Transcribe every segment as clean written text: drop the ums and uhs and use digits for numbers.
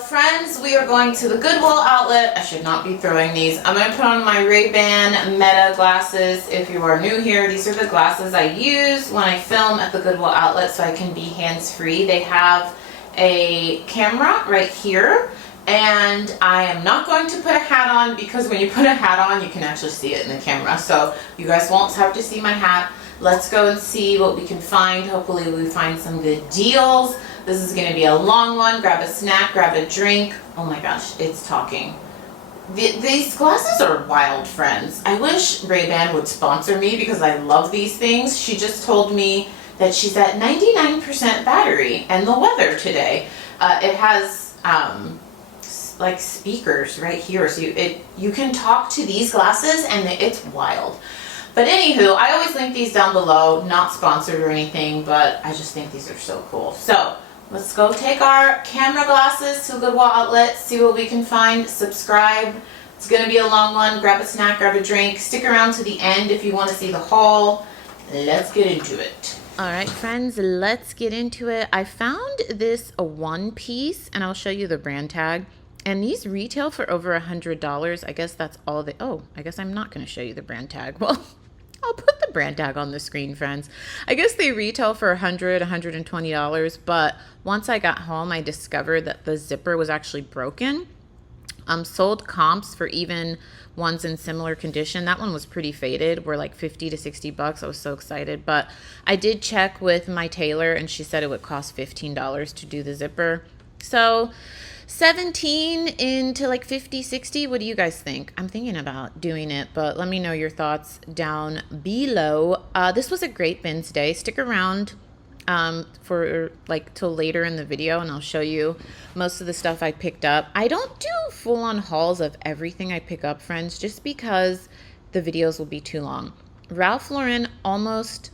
friends, we are going to the Goodwill outlet. I should not be throwing these. I'm going to put on my Ray-Ban Meta glasses. If you are new here, these are the glasses I use when I film at the Goodwill outlet so I can be hands-free. They have a camera right here, and I am not going to put a hat on because when you put a hat on, you can actually see it in the camera. So you guys won't have to see my hat. Let's go and see what we can find. Hopefully we find some good deals. This is going to be a long one. Grab a snack, grab a drink. Oh my gosh, it's talking. These glasses are wild, friends. I wish Ray-Ban would sponsor me because I love these things. She just told me that she's at 99% battery and the weather today. It has like speakers right here, so you can talk to these glasses and it's wild. But anywho, I always link these down below, not sponsored or anything, but I just think these are so cool. So let's go take our camera glasses to the Goodwill outlet, see what we can find, subscribe. It's gonna be a long one. Grab a snack, grab a drink. Stick around to the end if you wanna see the haul. Let's get into it. All right, friends, let's get into it. I found this a one piece, and I'll show you the brand tag. And these retail for over $100. I guess that's all they, oh, I guess I'm not gonna show you the brand tag. Well, I'll put the brand tag on the screen, friends. I guess they retail for $100, $120, but once I got home, I discovered that the zipper was actually broken. Sold comps for even ones in similar condition. That one was pretty faded. Were like 50 to 60 bucks. I was so excited, but I did check with my tailor and she said it would cost $15 to do the zipper. So 17 into like 50, 60. What do you guys think? I'm thinking about doing it, but let me know your thoughts down below. This was a great bins day. Stick around for like till later in the video and I'll show you most of the stuff I picked up. I don't do full-on hauls of everything I pick up, friends, just because the videos will be too long. Ralph Lauren, almost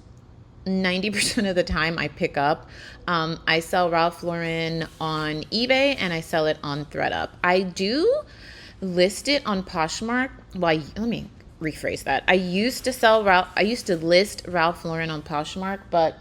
90% of the time I pick up. I sell Ralph Lauren on eBay and I sell it on ThredUp. I do list it on Poshmark. Well, let me rephrase that. I used to list Ralph Lauren on Poshmark, but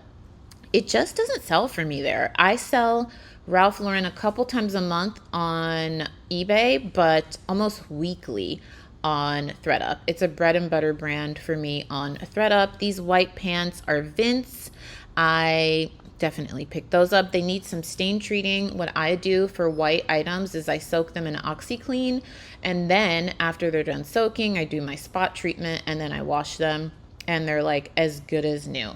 it just doesn't sell for me there. I sell Ralph Lauren a couple times a month on eBay, but almost weekly on ThredUp. It's a bread and butter brand for me on ThredUp. These white pants are Vince. I definitely pick those up. They need some stain treating. What I do for white items is I soak them in OxyClean, and then after they're done soaking, I do my spot treatment and then I wash them and they're like as good as new.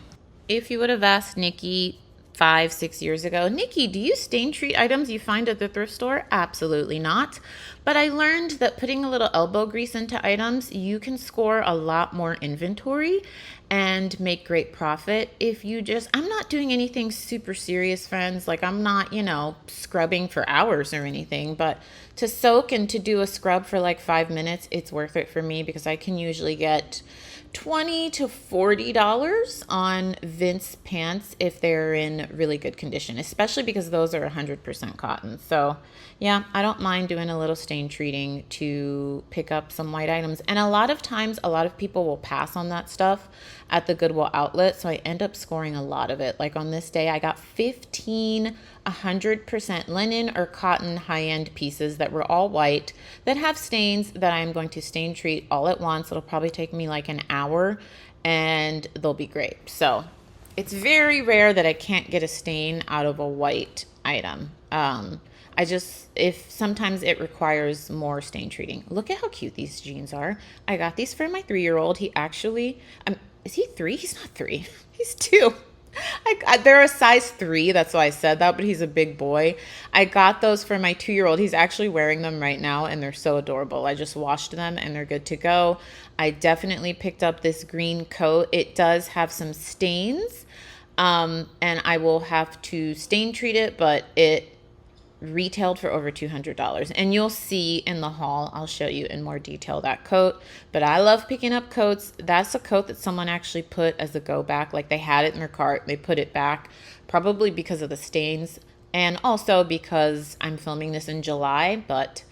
If you would have asked Nikki 5, 6 years ago, Nikki, do you stain treat items you find at the thrift store? Absolutely not. But I learned that putting a little elbow grease into items, you can score a lot more inventory and make great profit if you just, I'm not doing anything super serious, friends. Like I'm not, scrubbing for hours or anything, but to soak and to do a scrub for like 5 minutes, it's worth it for me because I can usually get $20 to $40 on Vince pants if they're in really good condition, especially because those are 100% cotton. So yeah, I don't mind doing a little stain treating to pick up some white items. And a lot of times, a lot of people will pass on that stuff at the Goodwill outlet. So I end up scoring a lot of it. Like on this day, I got 15 100% linen or cotton high-end pieces that were all white that have stains that I'm going to stain treat all at once. It'll probably take me like an hour and they'll be great. So it's very rare that I can't get a stain out of a white item. If sometimes it requires more stain treating. Look at how cute these jeans are. I got these for my 3-year-old. He actually, is he 3? He's not 3. He's 2. They're a size 3, that's why I said that, but he's a big boy. I got those for my 2-year-old. He's actually wearing them right now, and they're so adorable. I just washed them, and they're good to go. I definitely picked up this green coat. It does have some stains, and I will have to stain treat it, but it retailed for over $200. And you'll see in the haul, I'll show you in more detail that coat. But I love picking up coats. That's a coat that someone actually put as a go back. Like they had it in their cart, they put it back, probably because of the stains and also because I'm filming this in July. But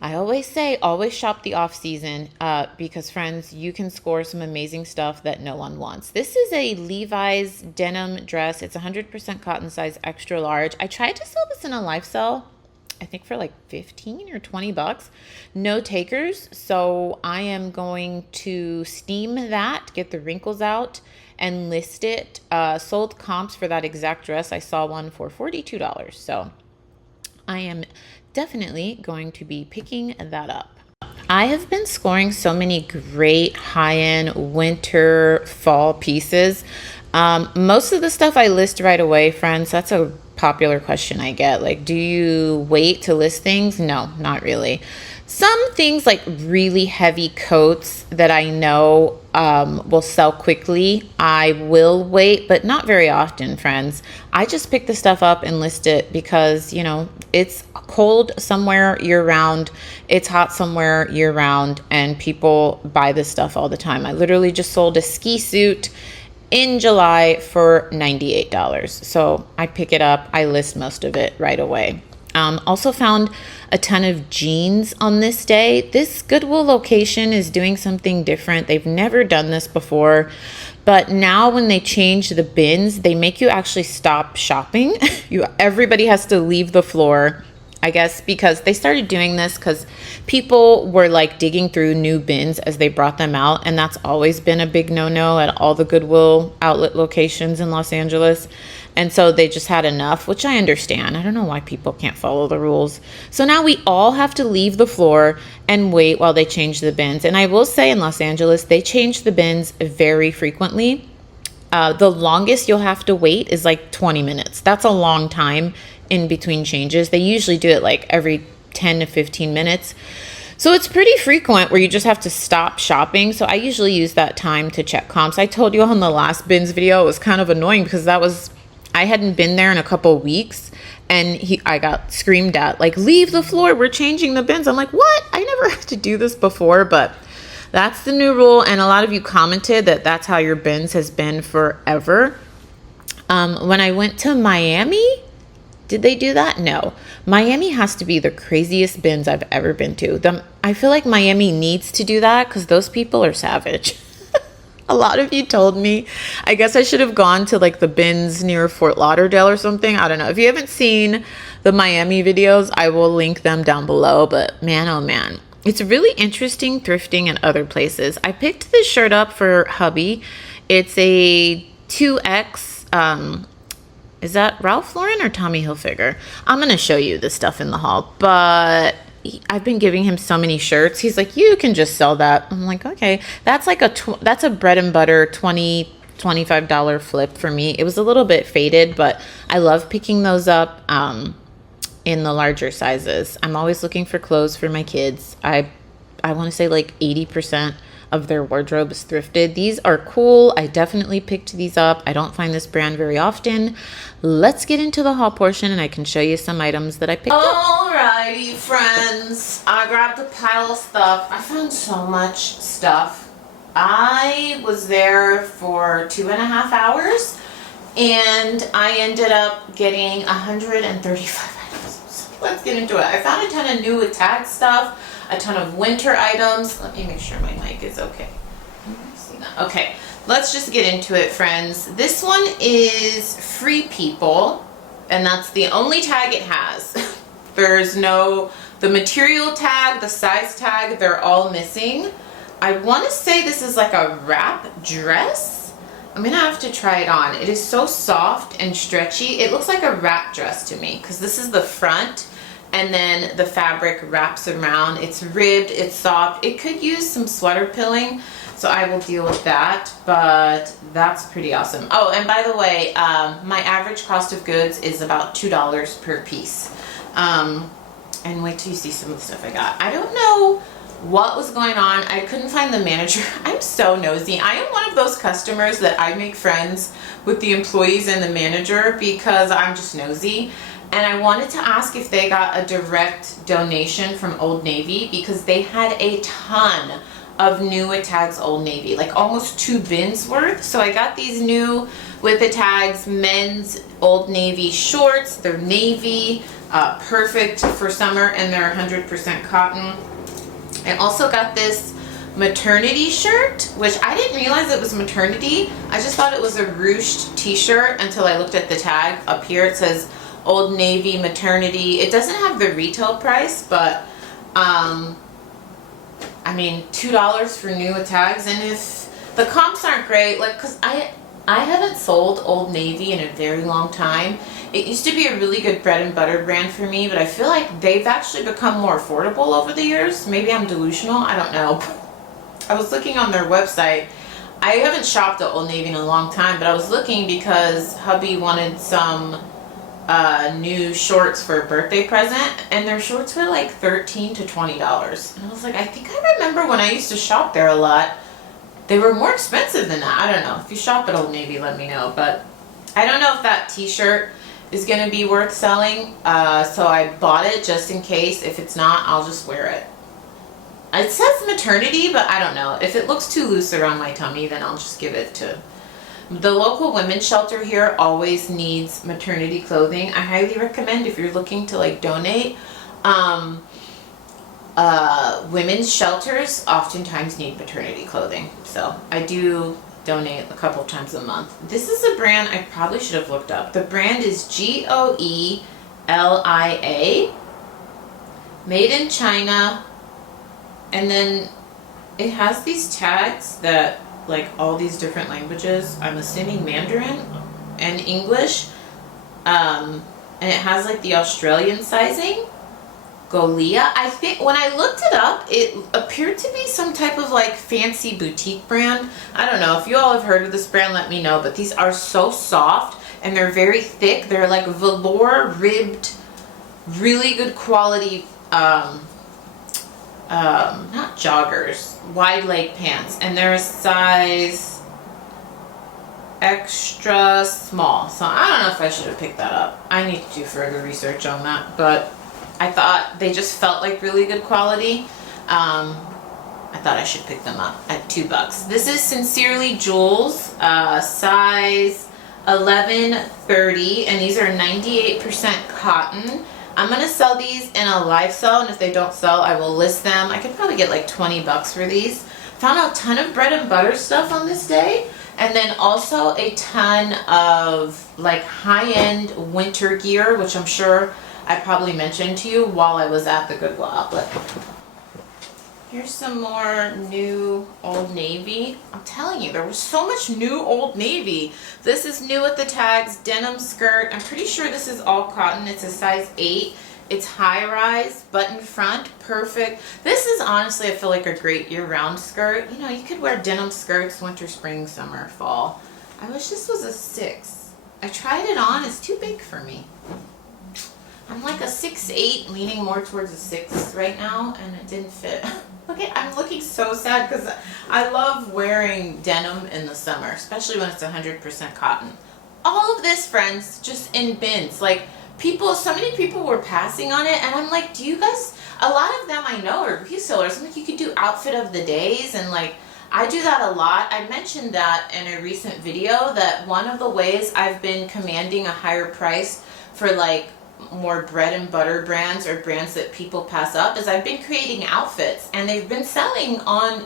I always say, always shop the off season because friends, you can score some amazing stuff that no one wants. This is a Levi's denim dress. It's 100% cotton size, extra large. I tried to sell this in a live sell I think for like 15 or 20 bucks. No takers. So I am going to steam that, get the wrinkles out, and list it. Sold comps for that exact dress. I saw one for $42. So I am definitely going to be picking that up. I have been scoring so many great high-end winter fall pieces. Most of the stuff I list right away, friends. That's a popular question I get. Like, do you wait to list things? No, not really. Some things like really heavy coats that I know will sell quickly, I will wait, but not very often, friends. I just pick the stuff up and list it because, you know, it's cold somewhere year round, it's hot somewhere year round, and people buy this stuff all the time. I literally just sold a ski suit in July for $98. So I pick it up, I list most of it right away. Also found a ton of jeans on this day. This Goodwill location is doing something different. They've never done this before, but now when they change the bins, they make you actually stop shopping. Everybody has to leave the floor, I guess, because they started doing this because people were like digging through new bins as they brought them out. And that's always been a big no-no at all the Goodwill outlet locations in Los Angeles. And so they just had enough, which I understand. I don't know why people can't follow the rules. So now we all have to leave the floor and wait while they change the bins. And I will say in Los Angeles, they change the bins very frequently. The longest you'll have to wait is like 20 minutes. That's a long time in between changes. They usually do it like every 10 to 15 minutes. So it's pretty frequent where you just have to stop shopping. So I usually use that time to check comps. I told you on the last bins video, it was kind of annoying because I hadn't been there in a couple weeks, and I got screamed at, like, leave the floor, we're changing the bins. I'm like, what? I never had to do this before, but that's the new rule. And a lot of you commented that that's how your bins has been forever. When I went to Miami, did they do that? No. Miami has to be the craziest bins I've ever been to. I feel like Miami needs to do that because those people are savage. A lot of you told me, I guess I should have gone to like the bins near Fort Lauderdale or something. I don't know. If you haven't seen the Miami videos, I will link them down below. But man, oh man, it's really interesting thrifting in other places. I picked this shirt up for hubby. It's a 2X, is that Ralph Lauren or Tommy Hilfiger? I'm going to show you the stuff in the haul, but I've been giving him so many shirts. He's like, you can just sell that. I'm like, okay. That's like that's a bread and butter $25 flip for me. It was a little bit faded, but I love picking those up in the larger sizes. I'm always looking for clothes for my kids. I want to say like 80% of their wardrobe is thrifted. These are cool. I definitely picked these up. I don't find this brand very often. Let's get into the haul portion and I can show you some items that I picked up. Alrighty, friends. I grabbed a pile of stuff. I found so much stuff. I was there for 2.5 hours and I ended up getting 135 items. Let's get into it. I found a ton of new tag stuff, a ton of winter items. Let me make sure my mic is okay. Okay, let's just get into it, friends. This one is Free People, and that's the only tag it has. There's no, the material tag, the size tag, they're all missing. I want to say this is like a wrap dress. I'm gonna have to try it on. It is so soft and stretchy. It looks like a wrap dress to me because this is the front and then the fabric wraps around. It's ribbed, it's soft. It could use some sweater pilling, so I will deal with that, but that's pretty awesome. Oh, and by the way, my average cost of goods is about $2 per piece. And wait till you see some of the stuff I got. I don't know what was going on. I couldn't find the manager. I'm so nosy. I am one of those customers that I make friends with the employees and the manager because I'm just nosy. And I wanted to ask if they got a direct donation from Old Navy because they had a ton of new with tags Old Navy, like almost 2 bins worth. So I got these new with the tags men's Old Navy shorts. They're navy, perfect for summer, and they're 100% cotton. I also got this maternity shirt, which I didn't realize it was maternity. I just thought it was a ruched t-shirt until I looked at the tag. Up here it says Old Navy maternity. It doesn't have the retail price, but I mean, $2 for new tags. And if the comps aren't great, like, cause I haven't sold Old Navy in a very long time. It used to be a really good bread and butter brand for me, but I feel like they've actually become more affordable over the years. Maybe I'm delusional, I don't know. I was looking on their website. I haven't shopped at Old Navy in a long time, but I was looking because hubby wanted some new shorts for a birthday present, and their shorts were like $13 to $20. And I was like, I think I remember when I used to shop there a lot, they were more expensive than that. I don't know. If you shop at Old Navy, let me know. But I don't know if that t-shirt is going to be worth selling, so I bought it just in case. If it's not, I'll just wear it. It says maternity, but I don't know. If it looks too loose around my tummy, then I'll just give it to... The local women's shelter here always needs maternity clothing. I highly recommend if you're looking to like donate. Women's shelters oftentimes need maternity clothing. So I do donate a couple times a month. This is a brand I probably should have looked up. The brand is Goelia, made in China. And then it has these tags that like all these different languages. I'm assuming Mandarin and English. And it has like the Australian sizing. Goelia. I think when I looked it up, it appeared to be some type of like fancy boutique brand. I don't know. If you all have heard of this brand, let me know. But these are so soft and they're very thick. They're like velour ribbed, really good quality, not joggers, wide leg pants. And they're a size extra small. So I don't know if I should have picked that up. I need to do further research on that. But I thought they just felt like really good quality. I thought I should pick them up at $2. This is Sincerely Jules, size 11-30, and these are 98% cotton. I'm gonna sell these in a live sell, and if they don't sell, I will list them. I could probably get like $20 for these. Found a ton of bread and butter stuff on this day, and then also a ton of like high-end winter gear, which I'm sure I probably mentioned to you while I was at the Goodwill outlet. Here's some more new Old Navy. I'm telling you, there was so much new Old Navy. This is new with the tags, denim skirt. I'm pretty sure this is all cotton. It's a size 8. It's high rise, button front, perfect. This is honestly, I feel like a great year-round skirt. You know, you could wear denim skirts winter, spring, summer, fall. I wish this was a 6. I tried it on, it's too big for me. I'm like a 6'8", leaning more towards a 6 right now, and it didn't fit. Look at, I'm looking so sad because I love wearing denim in the summer, especially when it's 100% cotton. All of this, friends, just in bins. Like people, so many people were passing on it, and I'm like, do you guys, a lot of them I know are resellers. I'm like, you could do outfit of the days, and like, I do that a lot. I mentioned that in a recent video, that one of the ways I've been commanding a higher price for like more bread and butter brands or brands that people pass up is I've been creating outfits, and they've been selling on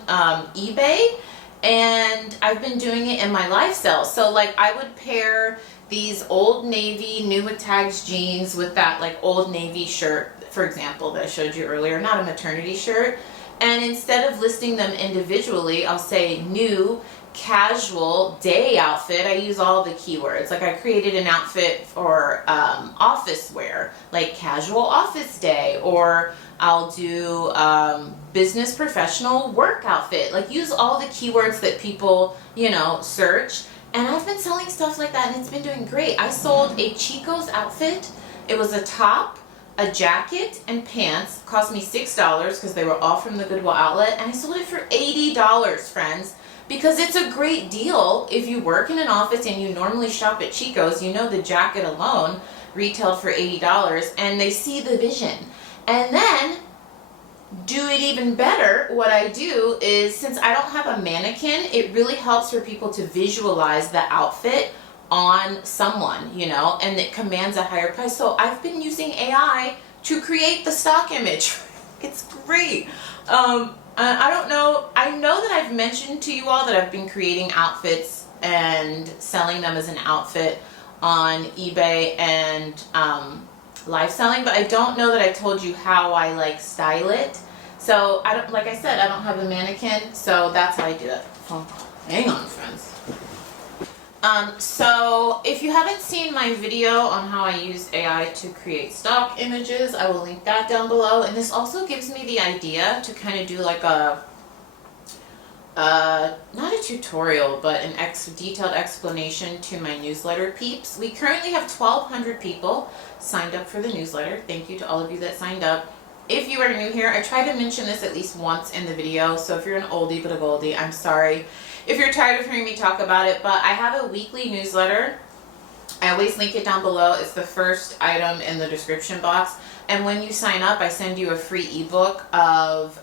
eBay, and I've been doing it in my live sales. So like I would pair these Old Navy new with tags jeans with that like Old Navy shirt, for example, that I showed you earlier, not a maternity shirt, and instead of listing them individually, I'll say new casual day outfit. I use all the keywords. Like I created an outfit for office wear, like casual office day, or I'll do business professional work outfit. Like use all the keywords that people, you know, search. And I've been selling stuff like that, and it's been doing great. I sold a Chico's outfit. It was a top, a jacket, and pants. It cost me $6 because they were all from the Goodwill outlet, and I sold it for $80, friends. Because it's a great deal. If you work in an office and you normally shop at Chico's, you know the jacket alone retailed for $80, and they see the vision. And then, do it even better, what I do is, since I don't have a mannequin, it really helps for people to visualize the outfit on someone, you know, and it commands a higher price. So I've been using AI to create the stock image. It's great. I don't know, I know that I've mentioned to you all that I've been creating outfits and selling them as an outfit on eBay and live selling, but I don't know that I told you how I like style it. So I don't, like I said, I don't have a mannequin, so that's how I do it. Oh, hang on, friends. So if you haven't seen my video on how I use AI to create stock images, I will link that down below. And this also gives me the idea to kind of do like a not a tutorial, but an detailed explanation to my newsletter peeps. We currently have 1,200 people signed up for the newsletter. Thank you to all of you that signed up. If you are new here, I try to mention this at least once in the video, so if you're an oldie but a goldie, I'm sorry if you're tired of hearing me talk about it, but I have a weekly newsletter. I always link it down below. It's the first item in the description box, and when you sign up, I send you a free ebook of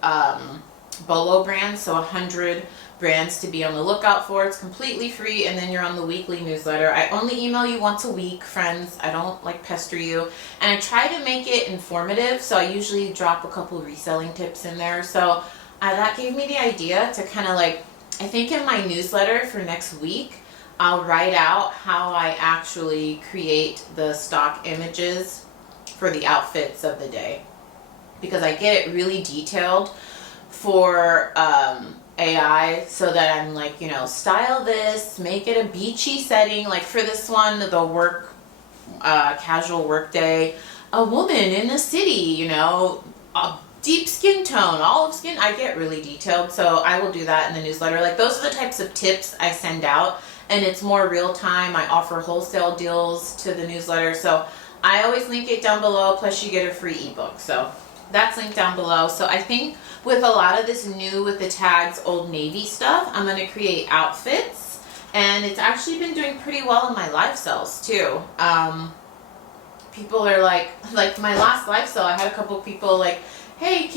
Bolo brands, so 100 brands to be on the lookout for. It's completely free, and then you're on the weekly newsletter. I only email you once a week, friends. I don't like pester you, and I try to make it informative, so I usually drop a couple reselling tips in there. So that gave me the idea to kind of like, I think in my newsletter for next week, I'll write out how I actually create the stock images for the outfits of the day, because I get it really detailed for AI, so that I'm like, you know, style this, make it a beachy setting. Like for this one, the work, casual work day, a woman in the city, you know, a deep skin tone, olive skin. I get really detailed, so I will do that in the newsletter. Like those are the types of tips I send out, and it's more real time. I offer wholesale deals to the newsletter, so I always link it down below, plus you get a free ebook. So that's linked down below. So I think with a lot of this new with the tags Old Navy stuff, I'm going to create outfits, and it's actually been doing pretty well in my live sales too. People are like my last live sale, I had a couple people like, hey,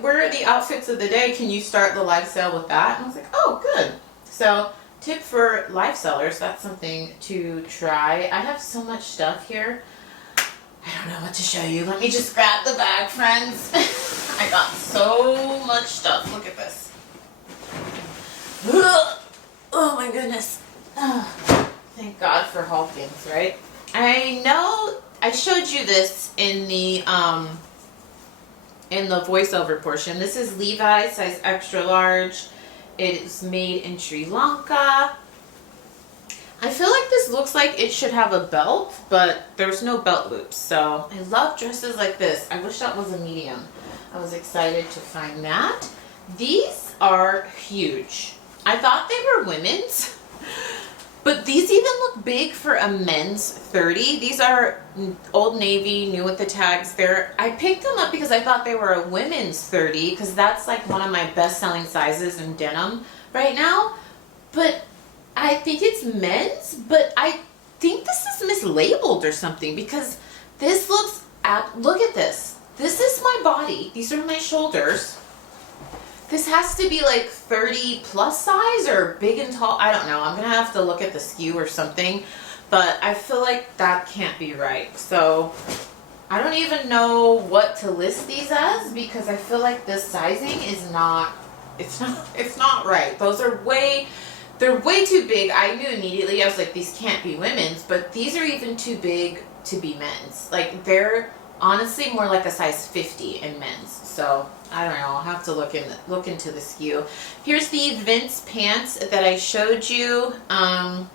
where are the outfits of the day? Can you start the live sale with that? And I was like, oh, good. So tip for live sellers, that's something to try. I have so much stuff here. I don't know what to show you. Let me just grab the bag, friends. I got so much stuff. Look at this. Oh my goodness. Thank God for Hawkins, right? I know I showed you this in the voiceover portion. This is Levi's, size extra large. It is made in Sri Lanka. I feel like this looks like it should have a belt, but there's no belt loops. So I love dresses like this. I wish that was a medium. I was excited to find that. These are huge. I thought they were women's, but these even look big for a men's 30. These are Old Navy, new with the tags. I picked them up because I thought they were a women's 30, because that's like one of my best selling sizes in denim right now. But I think it's men's, but I think this is mislabeled or something, because this looks look at this. This is my body. These are my shoulders. This has to be like 30 plus size or big and tall. I don't know. I'm going to have to look at the SKU or something, but I feel like that can't be right. So I don't even know what to list these as, because I feel like this sizing is not, it's not right. They're way too big. I knew immediately. I was like, these can't be women's, but these are even too big to be men's. Like, they're honestly more like a size 50 in men's. So I don't know. I'll have to look into the SKU. Here's the Vince pants that I showed you. Now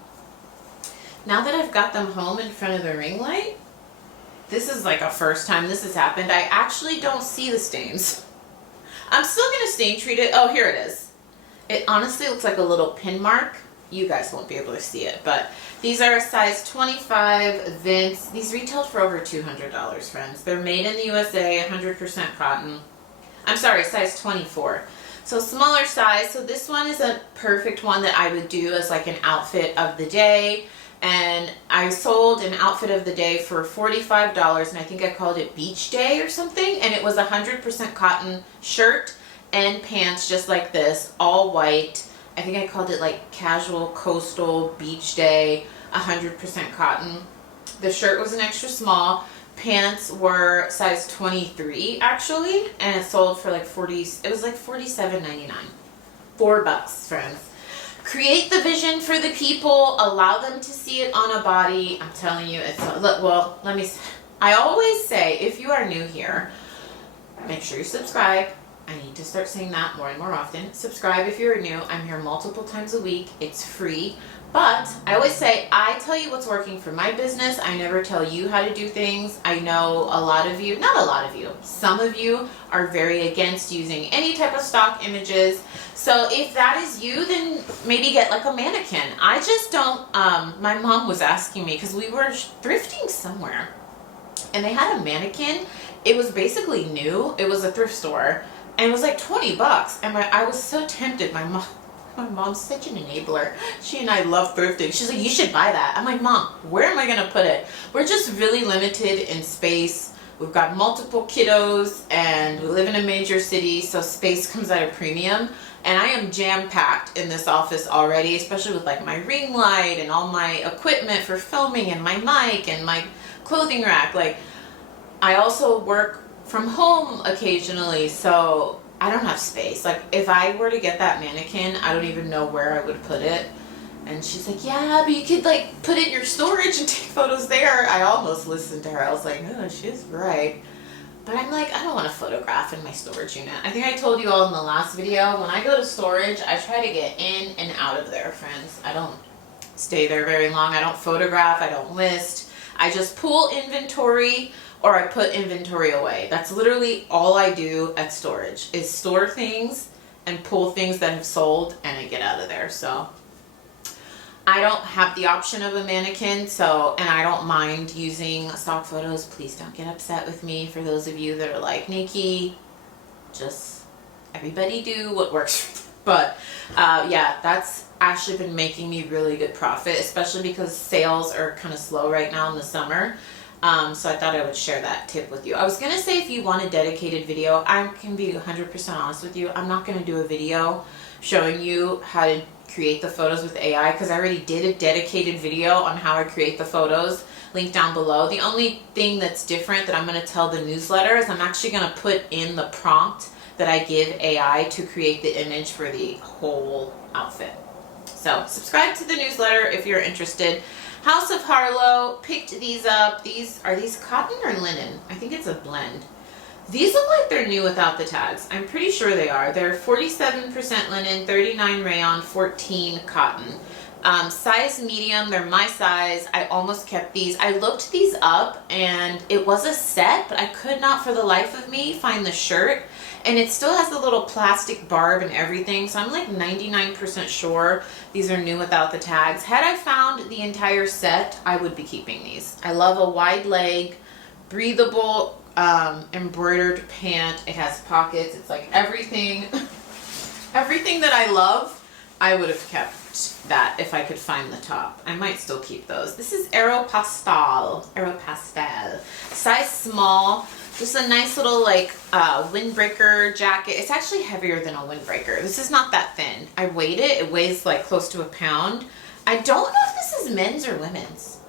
that I've got them home in front of the ring light, this is like a first time this has happened. I actually don't see the stains. I'm still gonna stain treat it. Oh, here it is. It honestly looks like a little pin mark. You guys won't be able to see it, but these are a size 25 Vince. These retailed for over $200, friends. They're made in the USA, 100% cotton. I'm sorry, size 24. So smaller size. So this one is a perfect one that I would do as like an outfit of the day. And I sold an outfit of the day for $45, and I think I called it Beach Day or something. And it was a 100% cotton shirt and pants just like this, all white. I think I called it like Casual Coastal Beach Day, 100% cotton. The shirt was an extra small. Pants were size 23 actually, and it sold for like it was like $47.99. $4, friends. create the vision for the people, allow them to see it on a body. I'm telling you, it's, look, well, I always say, if you are new here, make sure you subscribe. I need to start saying that more and more often. Subscribe if you're new. I'm here multiple times a week. It's free. But I always say, I tell you what's working for my business. I never tell you how to do things. I know a lot of you, not a lot of you, some of you are very against using any type of stock images. So if that is you, then maybe get like a mannequin. I just don't, my mom was asking me, because we were thrifting somewhere and they had a mannequin. It was basically new. It was a thrift store and it was like 20 bucks. And I was so tempted. My mom's such an enabler. She and I love thrifting. She's like, you should buy that. I'm like, Mom, where am I going to put it? We're just really limited in space. We've got multiple kiddos and we live in a major city, so space comes at a premium. And I am jam-packed in this office already, especially with like my ring light and all my equipment for filming and my mic and my clothing rack. Like, I also work from home occasionally, so I don't have space. Like, if I were to get that mannequin, I don't even know where I would put it. And she's like, yeah, but you could like put it in your storage and take photos there. I almost listened to her. I was like, oh, she's right. But I'm like, I don't want to photograph in my storage unit. I think I told you all in the last video, when I go to storage, I try to get in and out of there, friends. I don't stay there very long. I don't photograph. I don't list. I just pull inventory or I put inventory away. That's literally all I do at storage, is store things and pull things that have sold and I get out of there. So I don't have the option of a mannequin, and I don't mind using stock photos. Please don't get upset with me. For those of you that are like, Nikki, just everybody do what works. But yeah, that's actually been making me really good profit, especially because sales are kind of slow right now in the summer. So I thought I would share that tip with you. I was going to say, if you want a dedicated video, I can be 100% honest with you. I'm not going to do a video showing you how to create the photos with AI, because I already did a dedicated video on how I create the photos, link down below. The only thing that's different that I'm going to tell the newsletter is I'm actually going to put in the prompt that I give AI to create the image for the whole outfit. So subscribe to the newsletter if you're interested. House of Harlow picked these up. Are these cotton or linen? I think it's a blend. These look like they're new without the tags. I'm pretty sure they are. They're 47% linen, 39 rayon, 14 cotton. Size medium, they're my size. I almost kept these. I looked these up and it was a set, but I could not for the life of me find the shirt. And it still has the little plastic barb and everything, so I'm like 99% sure these are new without the tags. Had I found the entire set, I would be keeping these. I love a wide leg, breathable, embroidered pant. It has pockets. It's like everything that I love. I would have kept that if I could find the top. I might still keep those. This is Aeropostale, size small. Just a nice little like windbreaker jacket. It's actually heavier than a windbreaker. This is not that thin. I weighed it. It weighs like close to a pound. I don't know if this is men's or women's.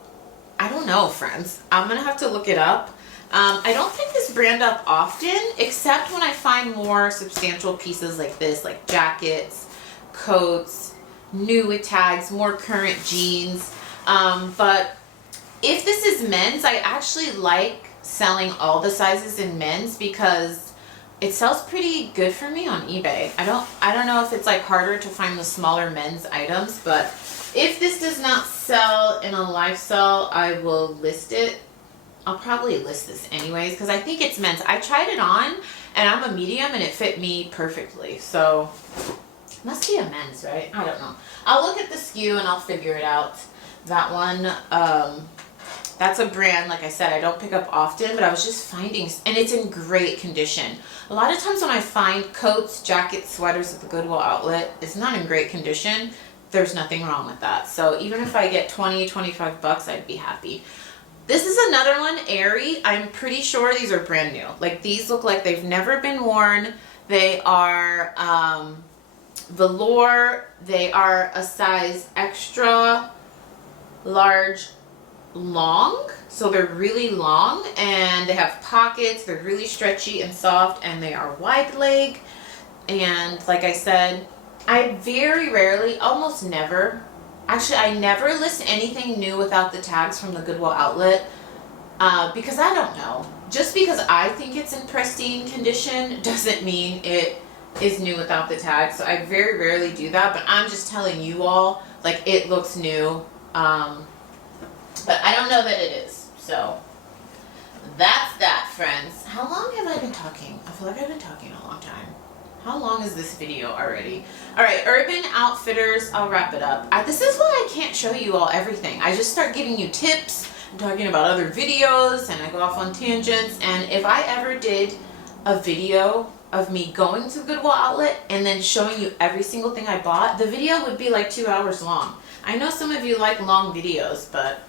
I don't know, friends. I'm gonna have to look it up. I don't pick this brand up often, except when I find more substantial pieces like this, like jackets, coats, new with tags, more current jeans. But if this is men's, I actually like selling all the sizes in men's because it sells pretty good for me on eBay. I don't know if it's like harder to find the smaller men's items, but if this does not sell in a live sell, I will list it. I'll probably list this anyways because I think it's men's. I tried it on and I'm a medium and it fit me perfectly. So it must be a men's, right? I don't know. I'll look at the SKU and I'll figure it out. That one, that's a brand, like I said, I don't pick up often, but I was just finding, and it's in great condition. A lot of times when I find coats, jackets, sweaters at the Goodwill outlet, it's not in great condition. There's nothing wrong with that. So even if I get 20, 25 bucks, I'd be happy. This is another one, Airy. I'm pretty sure these are brand new. Like these look like they've never been worn. They are velour. They are a size extra large long, so they're really long and they have pockets. They're really stretchy and soft and they are wide leg, and like I said, I very rarely, almost never, actually I never list anything new without the tags from the Goodwill outlet because I don't know. Just because I think it's in pristine condition doesn't mean it is new without the tag. So I very rarely do that, but I'm just telling you all, like, it looks new. But I don't know that it is. So that's that, friends. How long have I been talking? I feel like I've been talking a long time. How long is this video already? All right, Urban Outfitters, I'll wrap it up. This is why I can't show you all everything. I just start giving you tips and talking about other videos, and I go off on tangents. And if I ever did a video of me going to the Goodwill outlet and then showing you every single thing I bought, the video would be like 2 hours long. I know some of you like long videos, but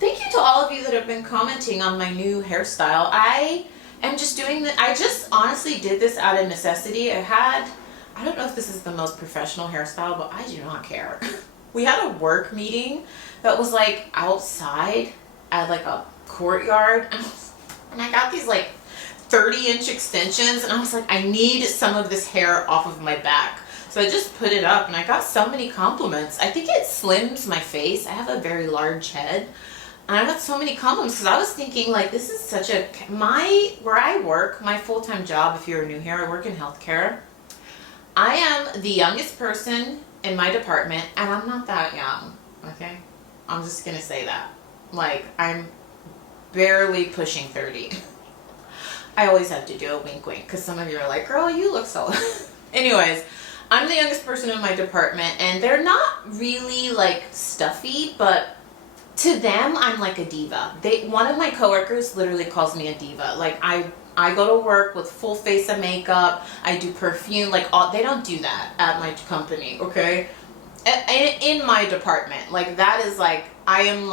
thank you to all of you that have been commenting on my new hairstyle. I am just doing I just honestly did this out of necessity. I don't know if this is the most professional hairstyle, but I do not care. We had a work meeting that was like outside at like a courtyard, and I got these like 30-inch extensions, and I was like, I need some of this hair off of my back. So I just put it up, and I got so many compliments. I think it slims my face. I have a very large head, and I got so many compliments because I was thinking, like, this is such a, where I work, my full-time job, if you're new here, I work in healthcare. I am the youngest person in my department, and I'm not that young, okay? I'm just gonna say that. Like, I'm barely pushing 30. I always have to do a wink wink because some of you are like, girl, you look so... Anyways, I'm the youngest person in my department, and they're not really like stuffy, but to them, I'm like a diva. One of my coworkers literally calls me a diva. Like, I go to work with full face of makeup. I do perfume. Like, they don't do that at my company, okay? In my department, like, that is like, I'm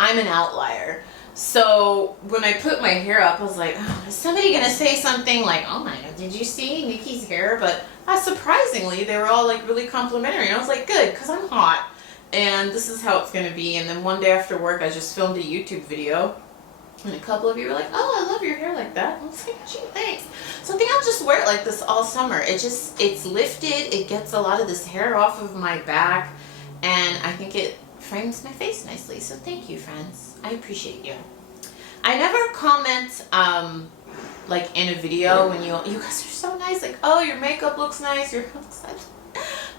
an outlier. So when I put my hair up, I was like, oh, is somebody gonna say something like, oh my God, did you see Nikki's hair? But surprisingly, they were all like really complimentary. And I was like, good, because I'm hot. And this is how it's gonna be. And then one day after work, I just filmed a YouTube video. And a couple of you were like, oh, I love your hair like that. I was like, gee, thanks. So I think I'll just wear it like this all summer. It's lifted. It gets a lot of this hair off of my back. And I think it frames my face nicely. So thank you, friends. I appreciate you. I never comment like in a video when you guys are so nice, like, oh, your makeup looks nice, your hair looks nice.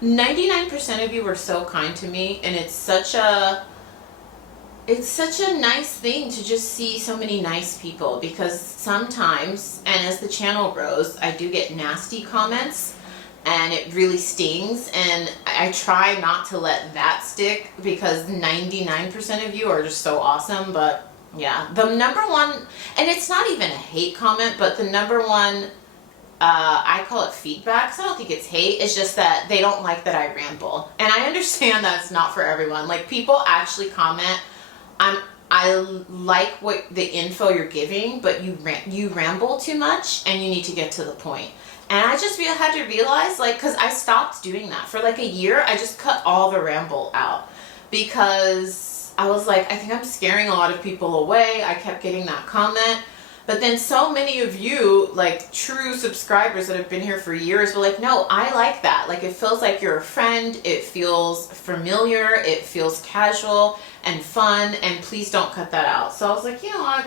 99% of you were so kind to me, and it's such a nice thing to just see so many nice people, because sometimes, and as the channel grows, I do get nasty comments, and it really stings, and I try not to let that stick because 99% of you are just so awesome. But yeah, the number one, and it's not even a hate comment, but the number one, I call it feedback, so I don't think it's hate, it's just that they don't like that I ramble. And I understand that it's not for everyone. Like, people actually comment, I like what the info you're giving, but you ramble too much and you need to get to the point. And I just had to realize, like, because I stopped doing that. For like a year, I just cut all the ramble out because I was like, I think I'm scaring a lot of people away. I kept getting that comment. But then so many of you, like true subscribers that have been here for years, were like, no, I like that. Like, it feels like you're a friend. It feels familiar. It feels casual and fun. And please don't cut that out. So I was like, you know what?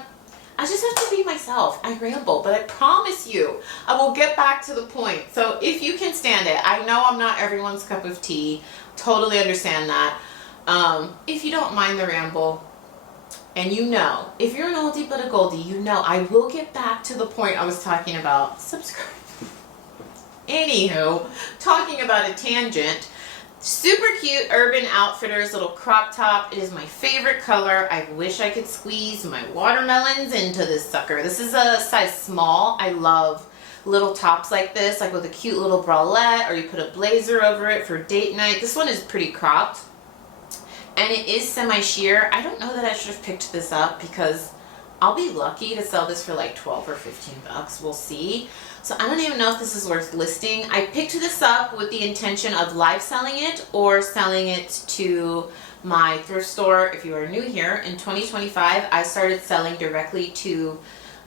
I just have to be myself. I ramble, but I promise you, I will get back to the point. So if you can stand it, I know I'm not everyone's cup of tea. Totally understand that. If you don't mind the ramble, and you know, if you're an oldie but a goldie, you know I will get back to the point I was talking about. Subscribe. Anywho, talking about a tangent. Super cute Urban Outfitters little crop top. It is my favorite color. I wish I could squeeze my watermelons into this sucker. This is a size small. I love little tops like this, like with a cute little bralette, or you put a blazer over it for date night. This one is pretty cropped, and it is semi-sheer. I don't know that I should have picked this up because I'll be lucky to sell this for like 12 or 15 bucks. We'll see. So I don't even know if this is worth listing. I picked this up with the intention of live selling it or selling it to my thrift store. If you are new here, in 2025, I started selling directly to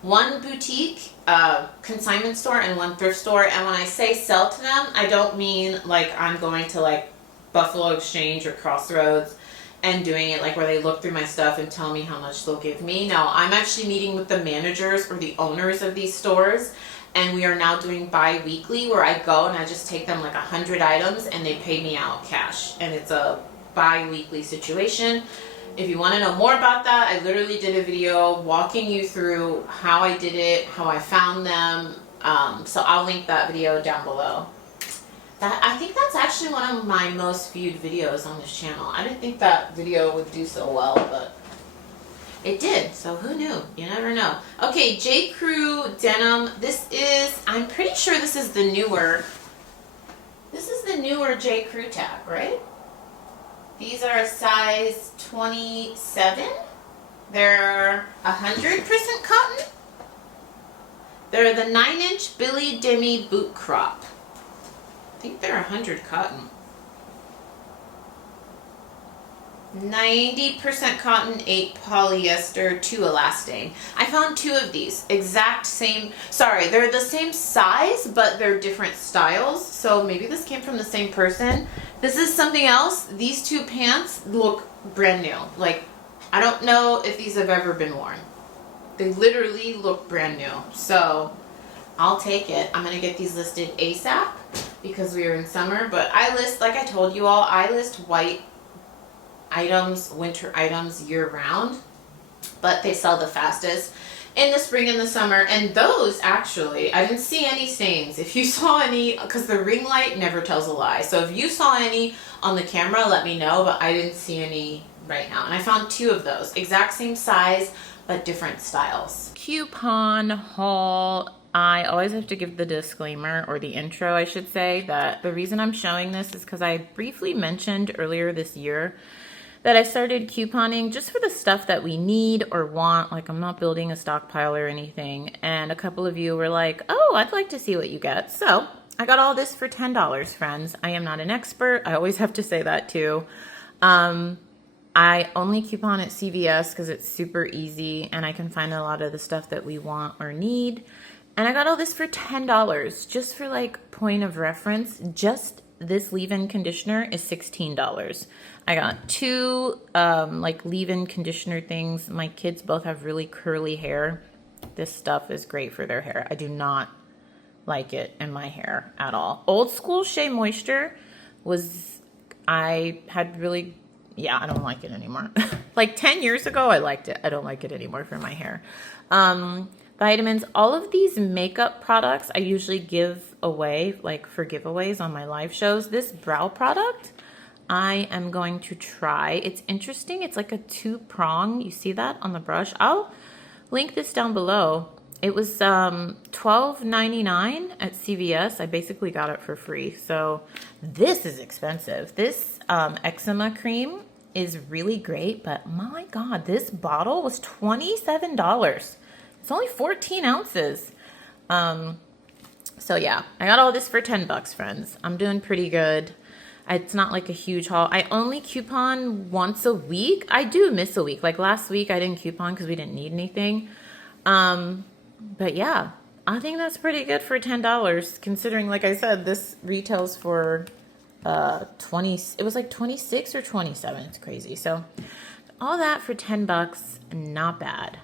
one boutique consignment store and one thrift store. And when I say sell to them, I don't mean like I'm going to like Buffalo Exchange or Crossroads and doing it like where they look through my stuff and tell me how much they'll give me. No, I'm actually meeting with the managers or the owners of these stores, and we are now doing bi-weekly where I go and I just take them like 100 items and they pay me out cash, and it's a bi-weekly situation. If you want to know more about that, I literally did a video walking you through how I did it, how I found them. So I'll link that video down below. I think that's actually one of my most viewed videos on this channel. I didn't think that video would do so well, but it did. So who knew? You never know. Okay, J. Crew denim. This is, I'm pretty sure this is the newer J. Crew tag, right? These are a size 27. They're 100% cotton. They're the 9-inch Billy Demi boot crop. I think they're 100 cotton. 90% cotton, 8 polyester, 2 elastane. I found 2 of these. Exact same, sorry, they're the same size, but they're different styles. So maybe this came from the same person. This is something else. These 2 pants look brand new. Like, I don't know if these have ever been worn. They literally look brand new. So I'll take it. I'm gonna get these listed ASAP because we are in summer. But I list, like I told you all, I list white items, winter items year round, but they sell the fastest in the spring and the summer. And those actually, I didn't see any stains. If you saw any, because the ring light never tells a lie. So if you saw any on the camera, let me know, but I didn't see any right now. And I found 2 of those, exact same size, but different styles. Coupon haul. I always have to give the disclaimer, or the intro I should say, that the reason I'm showing this is because I briefly mentioned earlier this year that I started couponing just for the stuff that we need or want. Like, I'm not building a stockpile or anything. And a couple of you were like, oh, I'd like to see what you get. So I got all this for $10, friends. I am not an expert. I always have to say that too. I only coupon at CVS because it's super easy and I can find a lot of the stuff that we want or need. And I got all this for $10, just for like point of reference. Just this leave-in conditioner is $16. I got 2 like leave-in conditioner things. My kids both have really curly hair. This stuff is great for their hair. I do not like it in my hair at all. Old School Shea Moisture was, I don't like it anymore. Like 10 years ago, I liked it. I don't like it anymore for my hair. Vitamins, all of these makeup products I usually give away, like for giveaways on my live shows. This brow product, I am going to try. It's interesting. It's like a 2-prong. You see that on the brush? I'll link this down below. It was $12.99 at CVS. I basically got it for free. So this is expensive. This eczema cream is really great, but my God, this bottle was $27. It's only 14 ounces. So yeah, I got all this for $10, friends. I'm doing pretty good. It's not like a huge haul. I only coupon once a week. I do miss a week. Like last week, I didn't coupon because we didn't need anything. But yeah, I think that's pretty good for $10, considering, like I said, this retails for 20. It was like 26 or 27. It's crazy. So all that for $10, not bad.